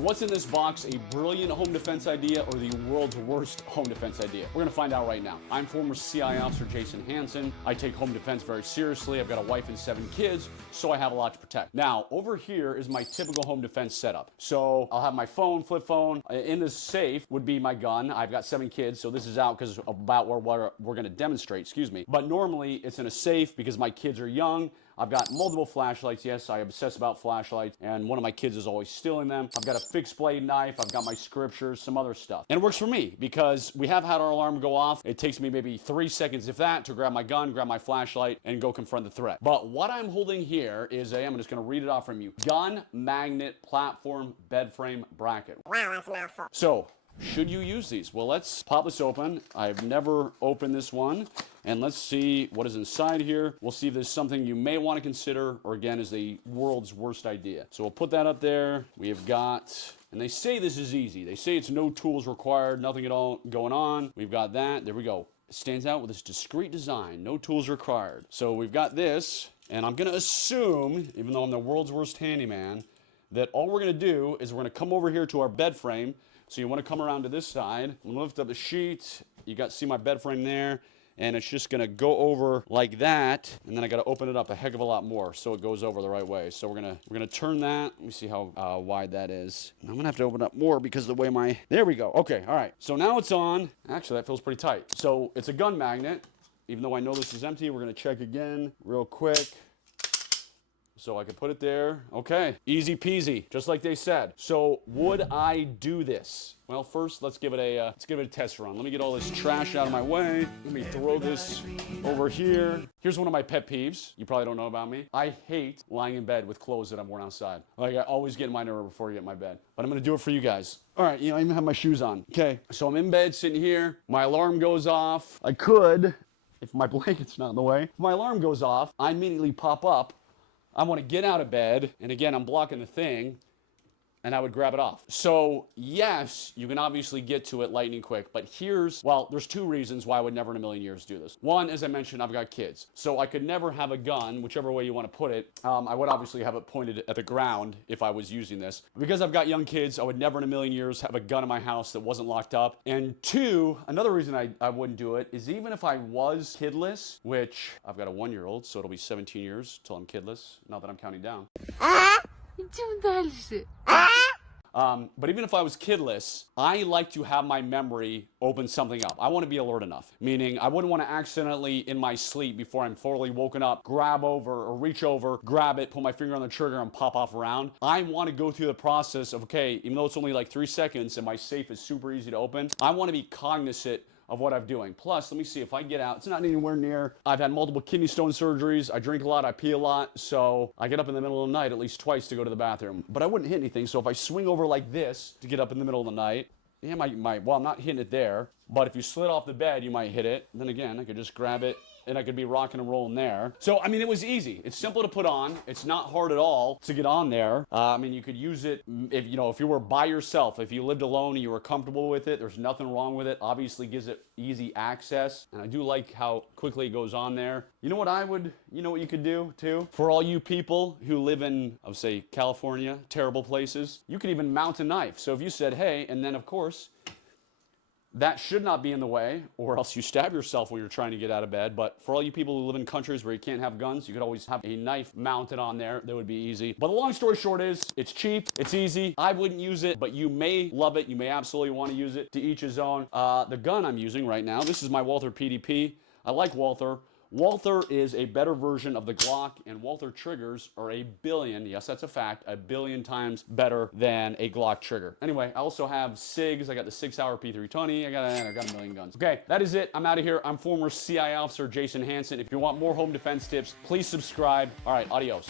what's in this box a brilliant home defense idea or the world's worst home defense idea? We're gonna find out right now. I'm former CIA officer Jason Hanson. I take home defense very seriously. I've got a wife and 7 kids, so I have a lot to protect. Now, over here is my typical home defense setup. So I'll have my phone, flip phone. In this safe would be my gun. I've got 7 kids, so this is out because about where we're gonna demonstrate, excuse me. But normally it's in a safe because my kids are young. I've got multiple flashlights. Yes, I obsess about flashlights, and one of my kids is always stealing them. I've got a fixed blade knife. I've got my scriptures, some other stuff. And it works for me because we have had our alarm go off. It takes me maybe 3 seconds, if that, to grab my gun, grab my flashlight, and go confront the threat. But what I'm holding here is I'm just gonna read it off from you. Gun, magnet, platform, bed frame, bracket. Wow, that's a mouthful. So, should you use these? Well, let's pop this open. I've never opened this one. And let's see what is inside here. We'll see if there's something you may want to consider, or again, is the world's worst idea. So we'll put that up there. We have got, and they say this is easy. They say it's no tools required, nothing at all going on. We've got that. There we go. It stands out with this discreet design, no tools required. So we've got this, and I'm gonna assume, even though I'm the world's worst handyman, that all we're gonna do is we're gonna come over here to our bed frame. So you wanna come around to this side. I'm gonna lift up the sheet. You got to see my bed frame there. And it's just gonna go over like that, and then I gotta open it up a heck of a lot more so it goes over the right way. So we're gonna turn that. Let me see how wide that is. I'm gonna have to open up more because of the way there we go. Okay, all right. So now it's on. Actually, that feels pretty tight. So it's a gun magnet. Even though I know this is empty, we're gonna check again real quick. So I can put it there. Okay, easy peasy, just like they said. So would I do this? Well, first let's give it a test run. Let me get all this trash out of my way. Let me throw this over here. Here's one of my pet peeves. You probably don't know about me. I hate lying in bed with clothes that I'm wearing outside. Like I always get in my nerve before I get in my bed. But I'm gonna do it for you guys. All right, I even have my shoes on. Okay, so I'm in bed sitting here. My alarm goes off. I could, if my blanket's not in the way. If my alarm goes off, I immediately pop up. I want to get out of bed, and again, I'm blocking the thing, and I would grab it off. So yes, you can obviously get to it lightning quick, but there's 2 reasons why I would never in a million years do this. One, as I mentioned, I've got kids. So I could never have a gun, whichever way you want to put it. I would obviously have it pointed at the ground if I was using this. Because I've got young kids, I would never in a million years have a gun in my house that wasn't locked up. And 2, another reason I wouldn't do it is even if I was kidless, which I've got a 1-year-old, so it'll be 17 years till I'm kidless. Not that I'm counting down. But even if I was kidless, I like to have my memory open something up. I want to be alert enough, meaning I wouldn't want to accidentally, in my sleep, before I'm fully woken up, grab over or reach over, grab it, put my finger on the trigger, and pop off around. I want to go through the process of, okay, even though it's only like 3 seconds and my safe is super easy to open, I want to be cognizant of what I'm doing. Plus, let me see if I get out. It's not anywhere near. I've had multiple kidney stone surgeries. I drink a lot. I pee a lot. So I get up in the middle of the night at least twice to go to the bathroom. But I wouldn't hit anything. So if I swing over like this to get up in the middle of the night, yeah, well, I'm not hitting it there. But if you slid off the bed, you might hit it. Then again, I could just grab it and I could be rocking and rolling there. So, I mean, it was easy. It's simple to put on. It's not hard at all to get on there. I mean, you could use it if you were by yourself, if you lived alone and you were comfortable with it, there's nothing wrong with it. Obviously gives it easy access. And I do like how quickly it goes on there. You know what you could do too? For all you people who live in, I would say, California, terrible places, you could even mount a knife. So if you said, hey, and then of course, that should not be in the way, or else you stab yourself when you're trying to get out of bed. But for all you people who live in countries where you can't have guns, you could always have a knife mounted on there. That would be easy. But the long story short is, it's cheap, it's easy. I wouldn't use it, but you may love it. You may absolutely want to use it. To each his own. The gun I'm using right now, this is my Walther PDP. I like Walther. Walther is a better version of the Glock, and Walther triggers are a billion, yes, that's a fact, a billion times better than a Glock trigger. Anyway, I also have SIGs. I got the 6-hour P320. I got a million guns. Okay, that is it. I'm out of here. I'm former CIA officer Jason Hanson. If you want more home defense tips, please subscribe. All right, adios.